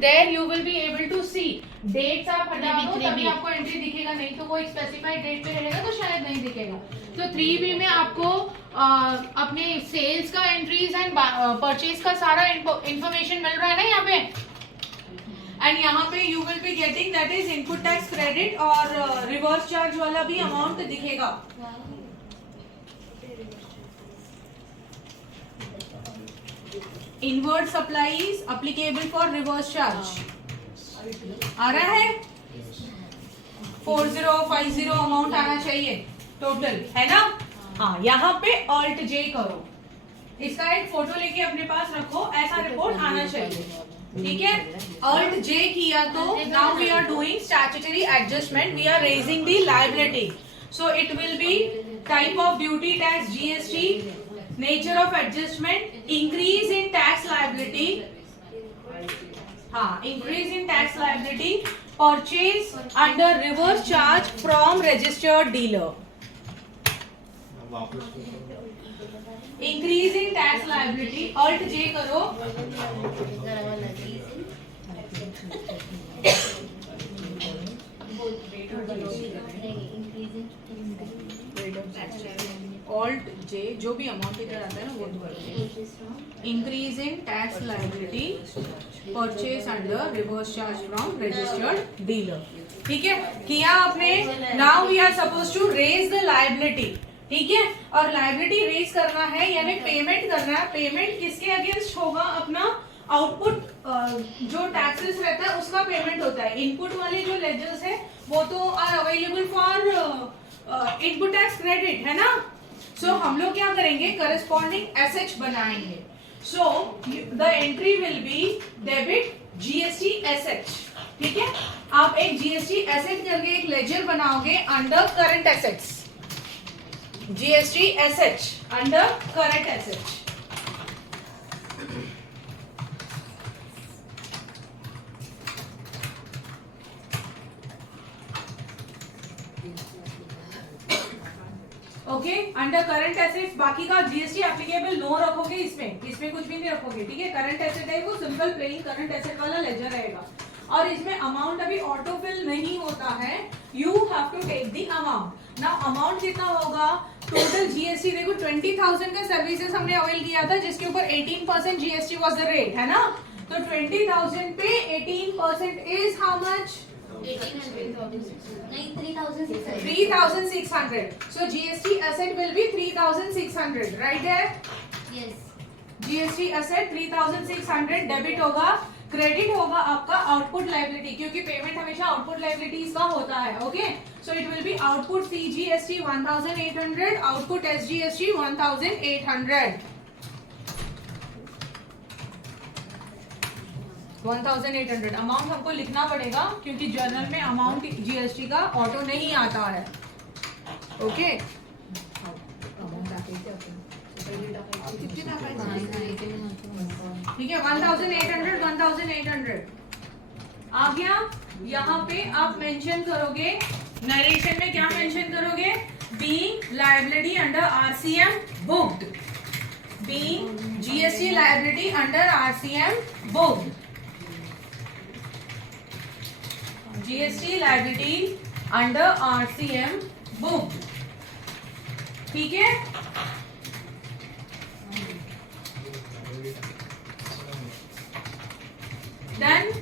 There you will be able to see dates. आप हटा दो तभी आपको एंट्री दिखेगा, नहीं तो कोई स्पेसिफाइड डेट पे रहेगा तो शायद नहीं दिखेगा। तो 3B में आपको अपने सेल्स का एंट्रीज एंड परचेज का सारा इंफॉर्मेशन मिल रहा है ना यहाँ पे। एंड यहाँ पे you will be getting that is input tax credit और रिवर्स चार्ज वाला भी अमाउंट दिखेगा। Inward supplies applicable for reverse charge आ रहा है। 4050 अमाउंट आना चाहिए टोटल, है ना। हाँ, यहाँ पे ऑल्ट जे करो, इसका एक फोटो लेके अपने पास रखो, ऐसा रिपोर्ट आना चाहिए, ठीक है। ऑल्ट जे किया तो now we are doing statutory adjustment, we are raising the liability. So it will be type of duty tax GST, nature of adjustment, increase in tax liability, हाँ, increase in tax liability, purchase under reverse charge from registered dealer, increase in tax liability, alt J करो, alt J जो भी amount इधर आता है ना वो दो। Increase in tax liability, purchase under reverse charge from registered dealer, ठीक है, किया आपने। Now we are suppose to raise the liability, ठीक है। और लायबिलिटी रेज करना है यानी पेमेंट करना है। पेमेंट किसके अगेंस्ट होगा? अपना आउटपुट जो टैक्सेस रहता है उसका पेमेंट होता है। इनपुट वाले जो लेजर्स है वो तो are available for input tax credit, है ना। सो हम लोग क्या करेंगे? करस्पॉन्डिंग एसेट बनाएंगे। So the entry will be debit GST asset, ठीक है। आप एक जीएसटी एसेट करके एक लेजर बनाओगे under current assets, GST asset under current asset. Okay, under current assets. बाकी का जीएसटी एप्लीकेबल नो रखोगे, इसमें कुछ भी नहीं रखोगे, ठीक है। करंट एसेट है वो सिंपल प्लेन करंट एसेट वाला लेजर रहेगा। और इसमें अमाउंट अभी ऑटोफिल नहीं होता है, you have to take the amount. Now amount कितना होगा? टोटल जीएसटी देखो 20,000 का सर्विसेज हमने अवेल किया था जिसके ऊपर 18% जीएसटी वाज द रेट, है ना। तो 20,000 पे 18% is how much? 3,600. So GST asset will be 3,600, right there? Yes. GST asset 3,600 debit होगा। क्रेडिट होगा आपका आउटपुट लायबिलिटी, क्योंकि पेमेंट हमेशा आउटपुट लायबिलिटीज का होता है। Okay, so it will B output CGST 1,800, output SGST 1,800। 1,800 amount हमको लिखना पड़ेगा क्योंकि जर्नल में अमाउंट जीएसटी का ऑटो नहीं आता है। ओके, ठीक है। 1,800 1,800 आ गया। यहाँ पे आप मेंशन करोगे, नरेशन में क्या मेंशन करोगे? Being liability under RCM booked, being GST liability under RCM booked, GST liability under RCM book, ठीक है। डन।